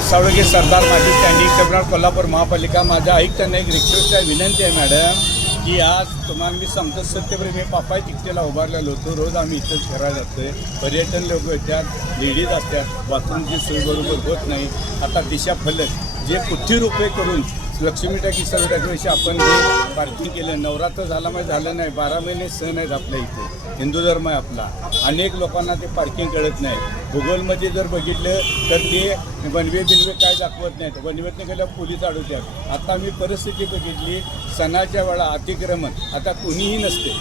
सावळगे सरदार माजी standing tribunal Kolhapur महापालिका. माझ्या आयुक्तांना एक रिक्वेस्ट आहे, विनंती आहे मॅडम, की आज तुम्हाला मी सांगतो सत्यप्रेमी पापाय तिकटेला उभारलेलो होतो. रोज आम्ही इथं फिरायला जातोय. पर्यटन लोक येतात, लेडीज असतात, बाथरूमची सोय बरोबर होत नाही. आता दिशा फलक जे कोटी रुपये करून लक्ष्मी टाकी सर्व टाकीपेक्षा आपण जे पार्किंग केलं, नवरात्र झाला म्हणजे झालं नाही, 12 महिने सण आहेत आपल्या इथे, हिंदू धर्म आहे आपला. अनेक लोकांना ते पार्किंग कळत नाही. गुगलमध्ये जर बघितलं तर ते बनवे काय दाखवत नाहीत, बनवेतनं गेल्यावर पोलीस अडवतात. आता मी परिस्थिती बघितली, सणाच्या वेळा अतिक्रमण आता कुणीही नसते.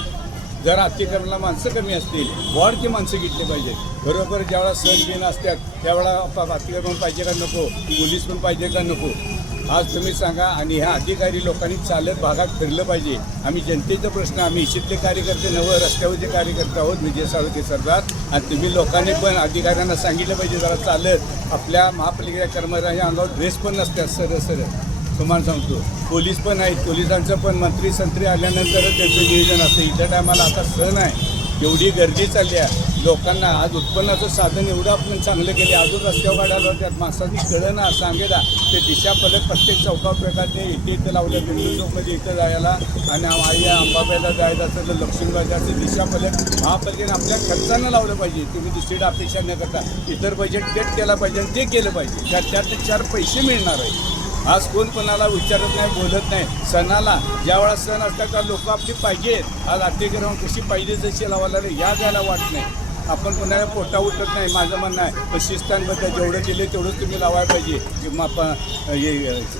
जर अतिक्रमणाला माणसं कमी असतील, वॉर्डची माणसं घेतली पाहिजेत. बरोबर ज्यावेळा सण दिन असतात त्यावेळा अतिक्रमण पाहिजे का नको, पोलीस पण पाहिजे का नको, आज तुम्ही सांगा. आणि ह्या अधिकारी लोकांनी चालत भागात फिरलं पाहिजे. आम्ही जनतेचा प्रश्न, आम्ही इशितले कार्यकर्ते नवं रस्त्यावरचे कार्यकर्ते आहोत, विजय साळुंखे सरदार. आणि तुम्ही लोकांनी पण अधिकाऱ्यांना सांगितलं पाहिजे जरा चालत. आपल्या महापालिकेच्या कर्मचाऱ्यांच्या अंगावर ड्रेस पण नसतात सरळ तुम्हाला सांगतो. पोलीस पण आहेत, पोलिसांचं पण मंत्री संत्री आल्यानंतरच त्याचं नियोजन असतं. इथल्या टायमाला आता सण आहे, एवढी गर्दी चालली आहे लोकांना. आज उत्पन्नाचं साधन एवढं आपण चांगलं केले, अजून रस्त्यावर गाड्या त्यात माणसांनी कळलं ना सांगेला. ते दिशा फलक प्रत्येक चौका प्रकारचे इथे लावलं, बिंदू चौकमध्ये इथं जायला, आणि आई अंबाबाईला जायचं असेल तर लक्ष्मीबाई जायचं. दिशा फलक महापालिकेने आपल्या खर्चानं लावलं पाहिजे. तुम्ही दुसरीकडे अपेक्षा न करता इतर बजेट सेट केला पाहिजे आणि ते केलं पाहिजे. त्यात 4 पैसे मिळणार आहे. आज कोण कोणाला विचारत नाही, बोलत नाही. सणाला ज्यावेळा सण असतात त्या लोक आपली पाहिजेत. आज अतिक्रमण कशी पाहिजे जशी लावायला या द्यायला वाट नाही. आपण कोणाला पोटा उठत नाही, माझं म्हणणं आहे. पण शिस्तांबद्दल जेवढं दिले तेवढंच तुम्ही लावायला पाहिजे. किंवा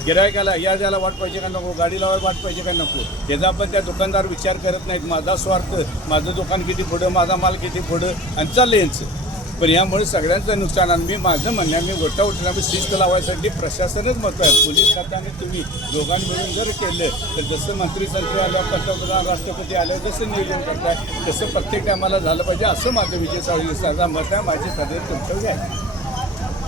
गिरायकाला या द्यायला वाट पाहिजे का नको, गाडी लावायला वाट पाहिजे का नको, याचा पण त्या दुकानदार विचार करत नाहीत. माझा स्वार्थ, माझं दुकान किती पुढं, माझा माल किती पुढं, आणि चाललं यांचं. पण यामुळे सगळ्यांचं नुकसान. आणि मी माझं म्हणणं, मी गोटा उठला मी शिस्त लावायसाठी प्रशासनच मत आहे. पोलीस खात्याने तुम्ही दोघांनी मिळून जर केलं तर जसं मंत्री संत्री आल्या, पंतप्रधान राष्ट्रपती आले, जसं नियोजन करताय तसं प्रत्येक टायमाला झालं पाहिजे, असं माझं विजय साळुंखे सरदार मत आहे. माझी सदैव कर्तव्य आहे.